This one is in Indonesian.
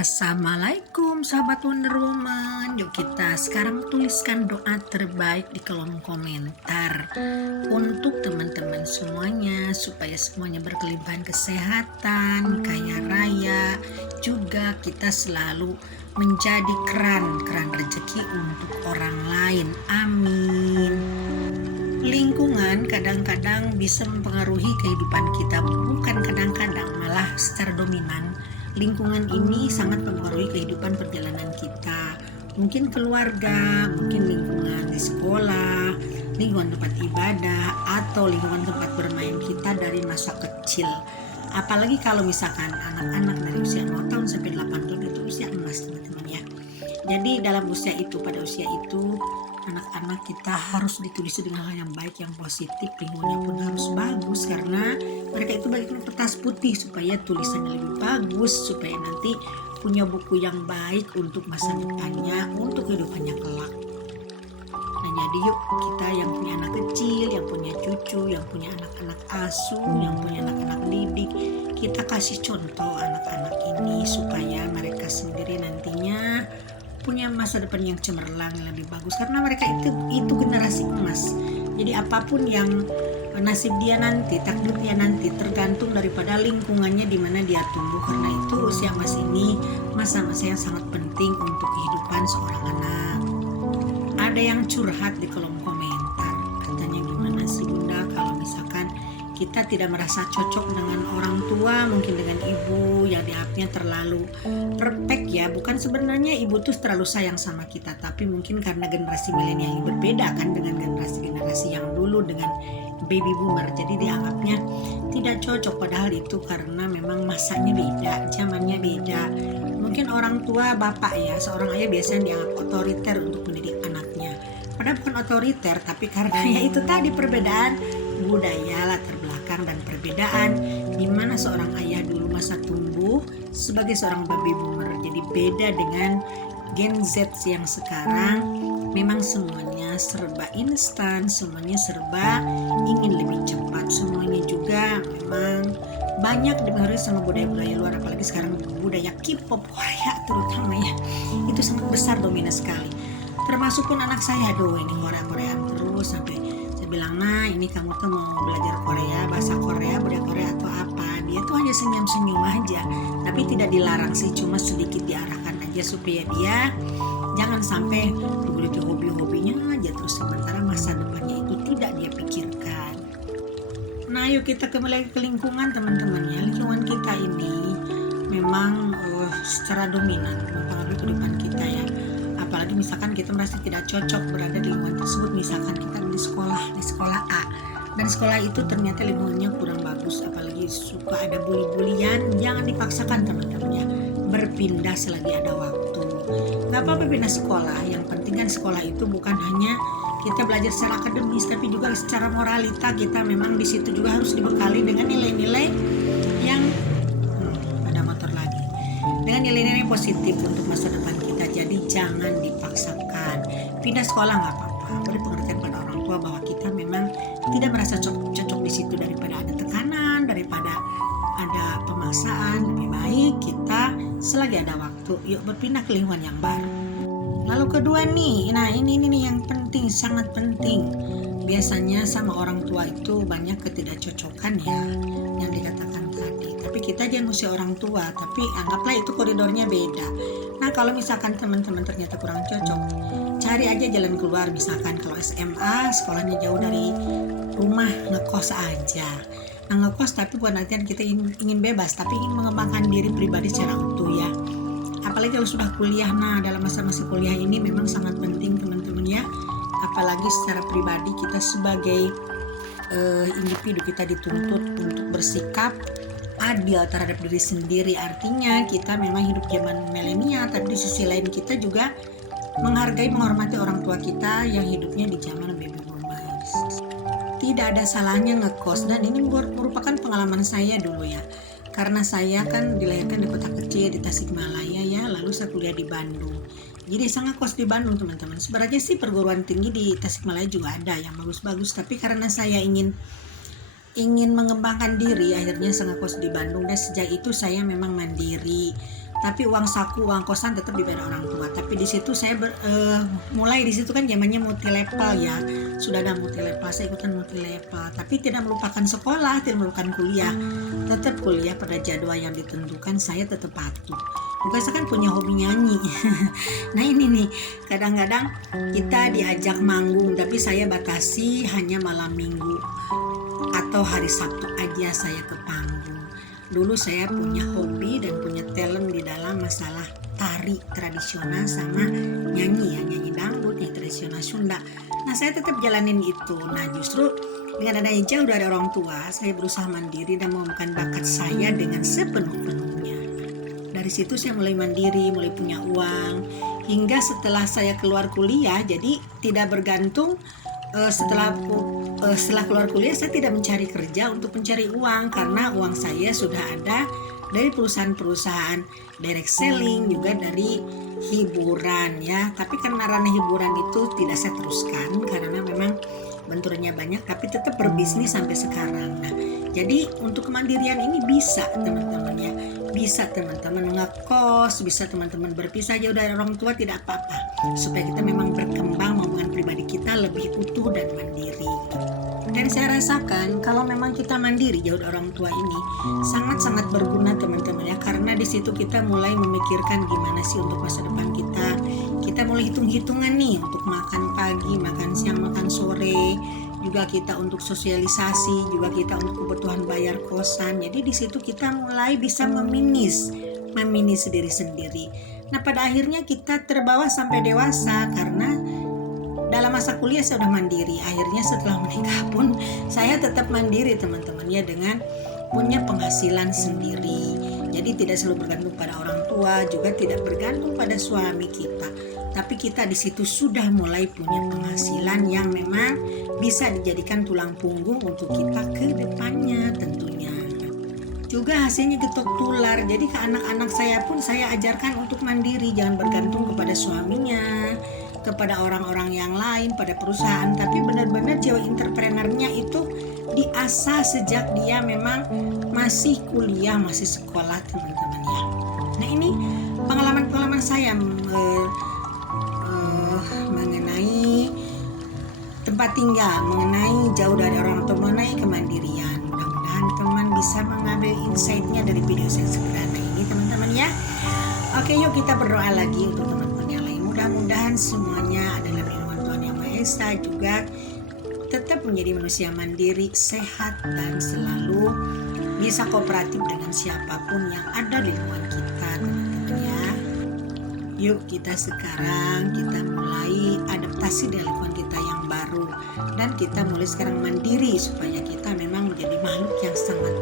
Assalamualaikum sahabat Wonder Woman. Yuk kita sekarang tuliskan doa terbaik di kolom komentar untuk teman-teman semuanya, supaya semuanya berkelimpahan kesehatan, kaya raya, juga kita selalu menjadi keran rezeki untuk orang lain. Amin. Lingkungan kadang-kadang bisa mempengaruhi kehidupan kita, bukan kadang-kadang, malah secara dominan. Lingkungan ini sangat mempengaruhi kehidupan perjalanan kita. Mungkin keluarga, mungkin lingkungan di sekolah, lingkungan tempat ibadah, atau lingkungan tempat bermain kita dari masa kecil. Apalagi kalau misalkan anak-anak dari usia 0 tahun sampai 8 tahun itu usia emas, teman-teman ya. Jadi dalam usia itu, pada usia itu, anak-anak kita harus ditulis dengan hal yang baik, yang positif. Lingkungannya pun harus bagus, karena mereka itu bagaikan kertas putih, supaya tulisannya lebih bagus, supaya nanti punya buku yang baik untuk masa depannya, untuk kehidupannya kelak. Nah, jadi yuk kita yang punya anak kecil, yang punya cucu, yang punya anak-anak asuh, yang punya anak-anak didik, kita kasih contoh anak-anak ini supaya mereka sendiri nantinya punya masa depan yang cemerlang, yang lebih bagus, karena mereka itu generasi emas. Jadi apapun yang nasib dia nanti, takdir dia nanti, tergantung daripada lingkungannya di mana dia tumbuh. Karena itu usia emas ini masa-masa yang sangat penting untuk kehidupan seorang anak. Ada yang curhat di kolom komentar, katanya gimana sih Bunda kalau misalkan kita tidak merasa cocok dengan orang tua, mungkin dengan ibu yang dianggapnya terlalu perfect ya. Bukan sebenarnya ibu tuh terlalu sayang sama kita, tapi mungkin karena generasi milenial yang berbeda kan dengan generasi yang dulu, dengan baby boomer. Jadi dianggapnya tidak cocok, padahal itu karena memang masanya beda, zamannya beda. Mungkin orang tua, bapak ya, seorang ayah biasanya dianggap otoriter untuk mendidik anaknya. Padahal bukan otoriter, tapi karena ya itu tadi perbedaan budaya, latar belakang, dan perbedaan di mana seorang ayah dulu masa tumbuh sebagai seorang baby boomer. Jadi beda dengan Gen Z yang sekarang. Memang semuanya serba instan, semuanya serba ingin lebih cepat, semuanya juga memang banyak dipengaruhi sama budaya-budaya luar, apalagi sekarang budaya K-pop Korea terutama ya. Itu sangat besar, dominan sekali. Termasuk pun anak saya, ini Korea-Koreaan terus, sampai bilang, nah ini kamu tuh mau belajar Korea, bahasa Korea, budaya Korea atau apa. Dia tuh hanya senyum-senyum aja, tapi tidak dilarang sih, cuma sedikit diarahkan aja supaya dia jangan sampai begitu hobi-hobinya aja terus, sementara masa depannya itu tidak dia pikirkan. Nah yuk kita kembali lagi ke lingkungan, teman-teman ya. Lingkungan kita ini memang secara dominan mempengaruhi kehidupan kita ya. Apalagi misalkan kita merasa tidak cocok berada di lingkungan tersebut, misalkan kita di sekolah A, dan sekolah itu ternyata lingkungannya kurang bagus, apalagi suka ada bully-bulian, jangan dipaksakan teman-teman ya, berpindah selagi ada waktu. Gak apa-apa pindah sekolah, yang penting kan sekolah itu bukan hanya kita belajar secara akademis, tapi juga secara moralita. Kita memang di situ juga harus dibekali dengan nilai-nilai yang ada motor lagi, dengan nilai-nilai positif untuk masa depan kita. Jadi jangan dipaksakan pindah sekolah, nggak apa-apa, beri pengertian pada orang tua bahwa kita memang tidak merasa cocok di situ, daripada ada tekanan, daripada ada pemaksaan. Lebih baik kita selagi ada waktu yuk berpindah ke lingkungan yang baru. Lalu kedua nih, nah ini yang penting, sangat penting. Biasanya sama orang tua itu banyak ketidakcocokan ya, yang dikatakan tadi. Tapi kita jangan usia orang tua, tapi anggaplah itu koridornya beda. Nah kalau misalkan teman-teman ternyata kurang cocok, cari aja jalan keluar. Misalkan kalau SMA, sekolahnya jauh dari rumah, ngekos aja. Nah ngekos tapi bukan artian kita ingin bebas, tapi ingin mengembangkan diri pribadi secara utuh ya. Apalagi kalau sudah kuliah, nah dalam masa-masa kuliah ini memang sangat penting teman-teman ya. Apalagi secara pribadi kita sebagai individu, kita dituntut untuk bersikap adil terhadap diri sendiri. Artinya kita memang hidup zaman milenial, tapi di sisi lain kita juga menghargai, menghormati orang tua kita yang hidupnya di zaman baby boomers. Tidak ada salahnya ngekos, dan ini merupakan pengalaman saya dulu ya, karena saya kan dilahirkan di kota kecil di Tasikmalaya ya, lalu saya kuliah di Bandung. Jadi saya ngekos di Bandung teman-teman. Sebenarnya sih perguruan tinggi di Tasikmalaya juga ada yang bagus-bagus, tapi karena saya ingin mengembangkan diri, akhirnya saya ngekos di Bandung. Dan sejak itu saya memang mandiri, tapi uang saku, uang kosan tetap dibayar orang tua. Tapi di situ saya mulai di situ kan zamannya multilevel ya, sudah ada multilevel, saya ikutan multilevel, tapi tidak melupakan sekolah, tidak melupakan kuliah, tetap kuliah pada jadwal yang ditentukan, saya tetap patuh. Juga saya kan punya hobi nyanyi. Nah ini nih, kadang-kadang kita diajak manggung, tapi saya batasi hanya malam minggu atau hari Sabtu aja saya ke panggung. Dulu saya punya hobi dan punya talent di dalam masalah tari tradisional sama nyanyi dangdut, nyanyi tradisional Sunda. Nah saya tetap jalanin itu. Nah justru dengan adanya jauh dari orang tua, saya berusaha mandiri dan mengembangkan bakat saya dengan sepenuh-penuhnya. Dari situ saya mulai mandiri, mulai punya uang, hingga setelah saya keluar kuliah, jadi tidak bergantung. Setelah keluar kuliah saya tidak mencari kerja untuk mencari uang, karena uang saya sudah ada dari perusahaan-perusahaan direct selling, juga dari hiburan ya. Tapi karena ranah hiburan itu tidak saya teruskan karena memang benturnya banyak, tapi tetap berbisnis sampai sekarang. Nah, jadi untuk kemandirian ini bisa teman-teman ya, bisa teman-teman ngekos, bisa teman-teman berpisah jauh dari orang tua, tidak apa-apa, supaya kita memang berkembang hubungan pribadi kita lebih utuh dan mandiri. Dan saya rasakan kalau memang kita mandiri jauh dari orang tua ini sangat-sangat berguna teman-teman ya, karena di situ kita mulai memikirkan gimana sih untuk masa depan kita. Kita mulai hitung-hitungan nih untuk makan pagi, makan siang, makan sore, juga kita untuk sosialisasi, juga kita untuk kebutuhan bayar kosan. Jadi di situ kita mulai bisa meminis diri sendiri. Nah pada akhirnya kita terbawa sampai dewasa, karena dalam masa kuliah saya sudah mandiri. Akhirnya setelah menikah pun saya tetap mandiri teman-teman ya, dengan punya penghasilan sendiri. Jadi tidak selalu bergantung pada orang tua, juga tidak bergantung pada suami kita. Tapi kita di situ sudah mulai punya penghasilan yang memang bisa dijadikan tulang punggung untuk kita ke depannya tentunya. Juga hasilnya getok tular. Jadi ke anak-anak saya pun saya ajarkan untuk mandiri, jangan bergantung kepada suaminya, kepada orang-orang yang lain, pada perusahaan, tapi benar-benar jiwa entrepreneurnya itu diasah sejak dia memang masih kuliah, masih sekolah teman-teman ya. Nah ini pengalaman-pengalaman saya mengenai tempat tinggal, mengenai jauh dari orang tua, mengenai kemandirian. Mudah-mudahan teman bisa mengambil insight-nya dari video saya sederhana ini teman-teman ya. Oke, yuk kita berdoa lagi untuk teman-teman yang lain. Mudah-mudahan semuanya adalah firman Tuhan Yang Maha Esa, juga tetap menjadi manusia mandiri, sehat, dan selalu bisa kooperatif dengan siapapun yang ada di lingkungan kita teman-teman ya. Yuk kita sekarang kita mulai adaptasi dengan lingkungan kita yang baru, dan kita mulai sekarang mandiri supaya kita memang menjadi makhluk yang sangat